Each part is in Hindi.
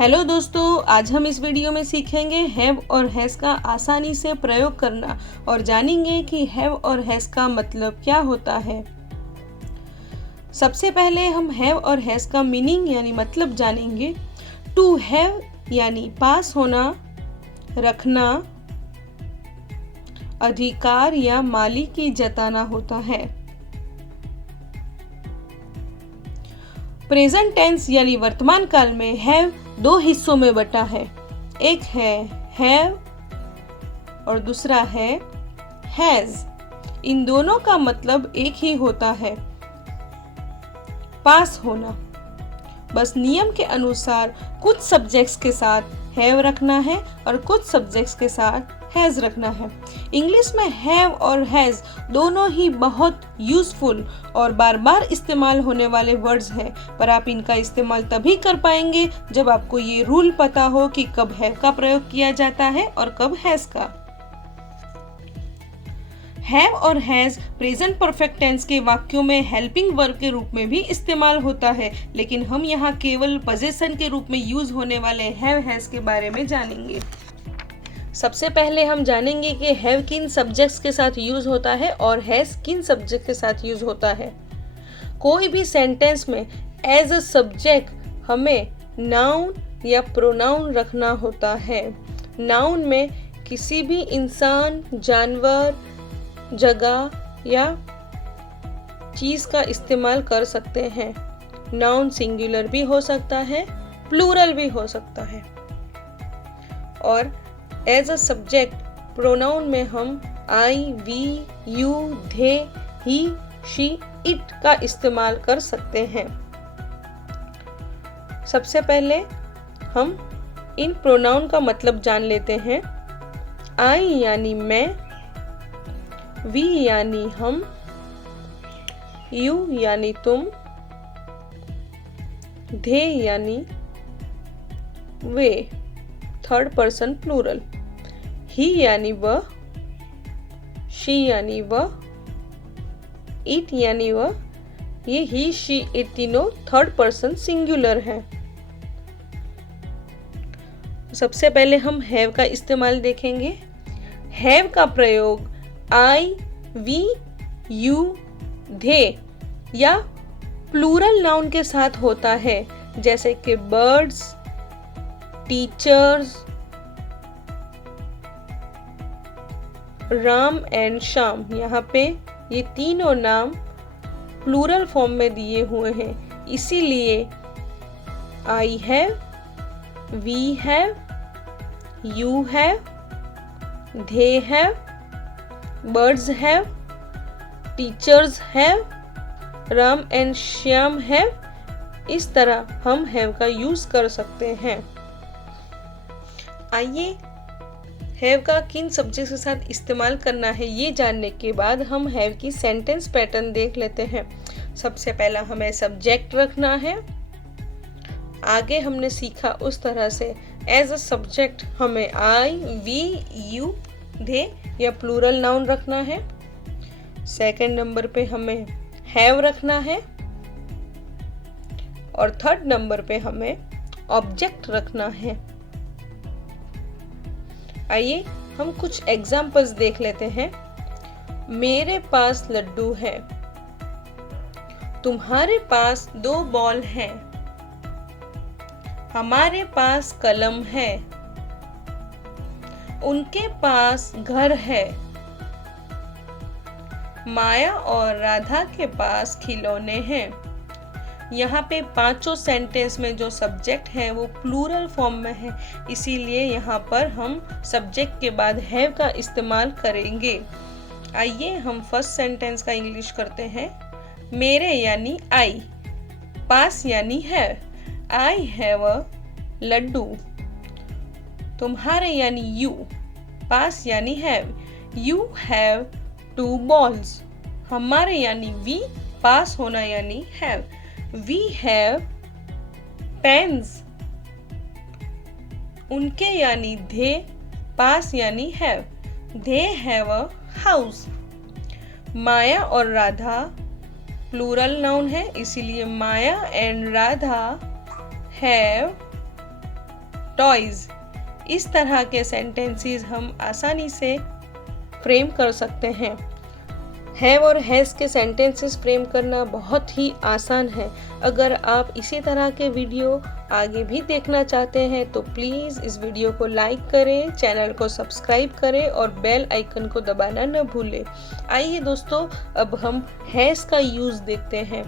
हेलो दोस्तों, आज हम इस वीडियो में सीखेंगे हैव और हैज़ का आसानी से प्रयोग करना और जानेंगे कि हैव और हैज़ का मतलब क्या होता है। सबसे पहले हम हैव और हैज़ का मीनिंग यानी मतलब जानेंगे। टू हैव यानी पास होना, रखना, अधिकार या मालिकी जताना होता है। प्रेजेंट टेंस यानी वर्तमान काल में हैव दो हिस्सों में बटा है। एक है हैव और दूसरा है हैज। इन दोनों का मतलब एक ही होता है, पास होना। बस नियम के अनुसार कुछ सब्जेक्ट्स के साथ हैव रखना है और कुछ सब्जेक्ट्स के साथ हैज रखना है। इंग्लिश में हैव और हैज दोनों ही बहुत यूजफुल और बार बार इस्तेमाल होने वाले वर्ड्स हैं, पर आप इनका इस्तेमाल तभी कर पाएंगे जब आपको ये रूल पता हो कि कब हैव का प्रयोग किया जाता है और कब हैज का। हैव और हैज प्रेजेंट परफेक्ट टेंस के वाक्यों में हेल्पिंग वर्ब के रूप में भी इस्तेमाल होता है, लेकिन हम यहाँ केवल पोजेशन के रूप में यूज होने वाले हैव हैज के बारे में जानेंगे। सबसे पहले हम जानेंगे कि हैव किन सब्जेक्ट्स के साथ यूज होता है और हैज किन सब्जेक्ट के साथ यूज होता है। कोई भी सेंटेंस में एज अ सब्जेक्ट हमें नाउन या प्रोनाउन रखना होता है। नाउन में किसी भी इंसान, जानवर, जगह या चीज का इस्तेमाल कर सकते हैं। नाउन सिंगुलर भी हो सकता है, प्लूरल भी हो सकता है। और एज अ सब्जेक्ट प्रोनाउन में हम I, we, you, they, he, she, it का इस्तेमाल कर सकते हैं। सबसे पहले हम इन प्रोनाउन का मतलब जान लेते हैं। आई यानी मैं, वी यानी हम, यू यानी तुम, दे यानी वे, थर्ड पर्सन प्लूरल, ही यानी वह, शी यानी वह, इट यानी वह। ये ही, शी, इट तीनों थर्ड पर्सन सिंगुलर है। सबसे पहले हम हैव का इस्तेमाल देखेंगे। हैव का प्रयोग आई, वी, यू, दे या प्लूरल नाउन के साथ होता है, जैसे कि birds, teachers, Ram and Shyam. यहाँ पे ये तीनों नाम प्लूरल फॉर्म में दिए हुए हैं, इसीलिए I have, we have, you have, they have, birds have, teachers have, Ram and Shyam have. इस तरह हम हैव का यूज कर सकते हैं। आइए हैव का किन सब्जेक्ट्स के साथ इस्तेमाल करना है ये जानने के बाद हम हैव की सेंटेंस पैटर्न देख लेते हैं। सबसे पहला हमें सब्जेक्ट रखना है। आगे हमने सीखा उस तरह से एज अ सब्जेक्ट हमें आई, वी, यू, दे या प्लूरल नाउन रखना है। सेकंड नंबर पे हमें हैव रखना है और थर्ड नंबर पे हमें ऑब्जेक्ट रखना है। आइए हम कुछ एग्जाम्पल्स देख लेते हैं। मेरे पास लड्डू है, तुम्हारे पास 2 बॉल हैं, हमारे पास कलम है, उनके पास घर है, माया और राधा के पास खिलौने हैं। यहाँ पे पांचों सेंटेंस में जो सब्जेक्ट है वो प्लूरल फॉर्म में है, इसीलिए यहाँ पर हम सब्जेक्ट के बाद हैव का इस्तेमाल करेंगे। आइए हम फर्स्ट सेंटेंस का इंग्लिश करते हैं। मेरे यानी आई, पास यानी have, I have a laddoo. तुम्हारे यानी यू, पास यानी हैव, यू हैव 2 बॉल्स। हमारे यानी वी, पास होना यानी हैव, we have pens। उनके यानी they, पास यानी have, they have a house। माया और राधा प्लूरल नाउन है, इसीलिए माया एंड राधा have टॉयज। इस तरह के सेंटेंसेस हम आसानी से फ्रेम कर सकते हैं। हैव और हैज़ के सेंटेंसेस फ्रेम करना बहुत ही आसान है। अगर आप इसी तरह के वीडियो आगे भी देखना चाहते हैं तो प्लीज़ इस वीडियो को लाइक करें, चैनल को सब्सक्राइब करें और बेल आइकन को दबाना न भूलें। आइए दोस्तों, अब हम हैज़ का यूज़ देखते हैं।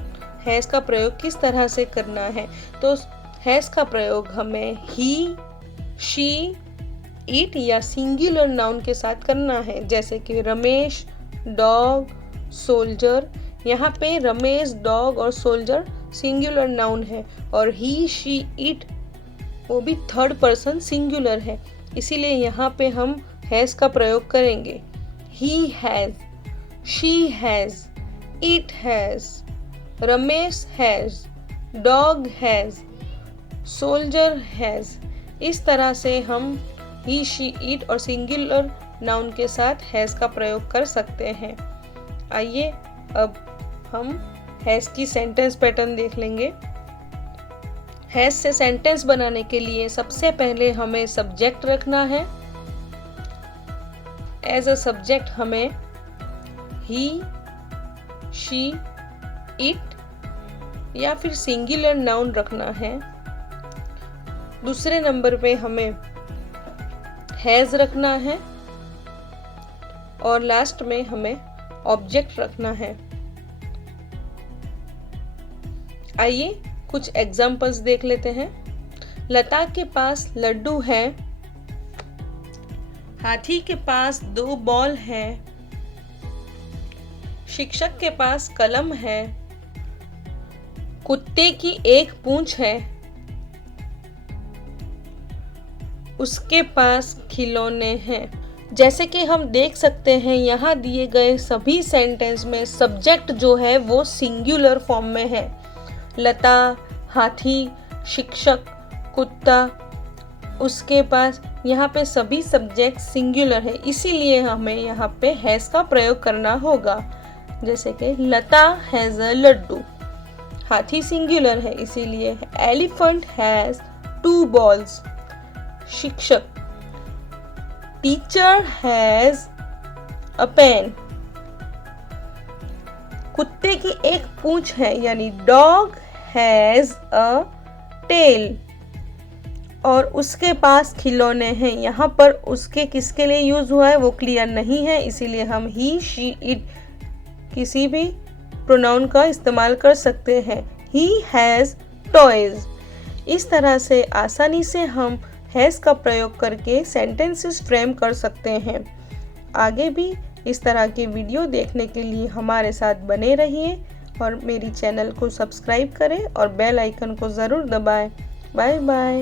हैज़ का प्रयोग किस तरह से करना है। तो हैज़ का प्रयोग हमें ही, शी, इट या सिंगुलर नाउन के साथ करना है, जैसे कि रमेश, डॉग, सोल्जर। यहाँ पे रमेश, डॉग और सोल्जर सिंगुलर नाउन है और ही, शी, इट वो भी थर्ड पर्सन सिंगुलर है, इसीलिए यहाँ पे हम हैज़ का प्रयोग करेंगे। He has, she has, it has, Ramesh has, dog has, soldier has. इस तरह से हम ही, शी, इट और सिंगुलर नाउन के साथ हैज़ का प्रयोग कर सकते हैं। आइए अब हम हैज़ की सेंटेंस पैटर्न देख लेंगे। हैज़ से सेंटेंस बनाने के लिए सबसे पहले हमें सब्जेक्ट रखना है। एज अ सब्जेक्ट हमें ही, शी, इट या फिर सिंगुलर नाउन रखना है। दूसरे नंबर पे हमें हैज़ रखना है और लास्ट में हमें ऑब्जेक्ट रखना है। आइए कुछ एग्जाम्पल्स देख लेते हैं। लता के पास लड्डू है, हाथी के पास 2 बॉल है, शिक्षक के पास कलम है, कुत्ते की 1 पूंछ है, उसके पास खिलौने हैं। जैसे कि हम देख सकते हैं यहाँ दिए गए सभी सेंटेंस में सब्जेक्ट जो है वो सिंगुलर फॉर्म में है। लता, हाथी, शिक्षक, कुत्ता, उसके पास, यहाँ पे सभी सब्जेक्ट सिंगुलर है, इसीलिए हमें यहाँ पे हैज़ का प्रयोग करना होगा। जैसे कि लता हैज़ अ लड्डू, हाथी सिंगुलर है इसीलिए एलिफेंट हैज़ 2 बॉल्स, शिक्षक, टीचर हैज अ पेन, कुत्ते की 1 पूंछ है यानी डॉग हैज अ टेल, और उसके पास खिलौने हैं। यहाँ पर उसके किसके लिए यूज हुआ है वो क्लियर नहीं है, इसीलिए हम ही, शी, इट किसी भी प्रोनाउन का इस्तेमाल कर सकते हैं। He has toys. इस तरह से आसानी से हम हैज़ का प्रयोग करके सेंटेंसेस फ्रेम कर सकते हैं। आगे भी इस तरह के वीडियो देखने के लिए हमारे साथ बने रहिए और मेरी चैनल को सब्सक्राइब करें और बेल आइकन को ज़रूर दबाएं। Bye bye.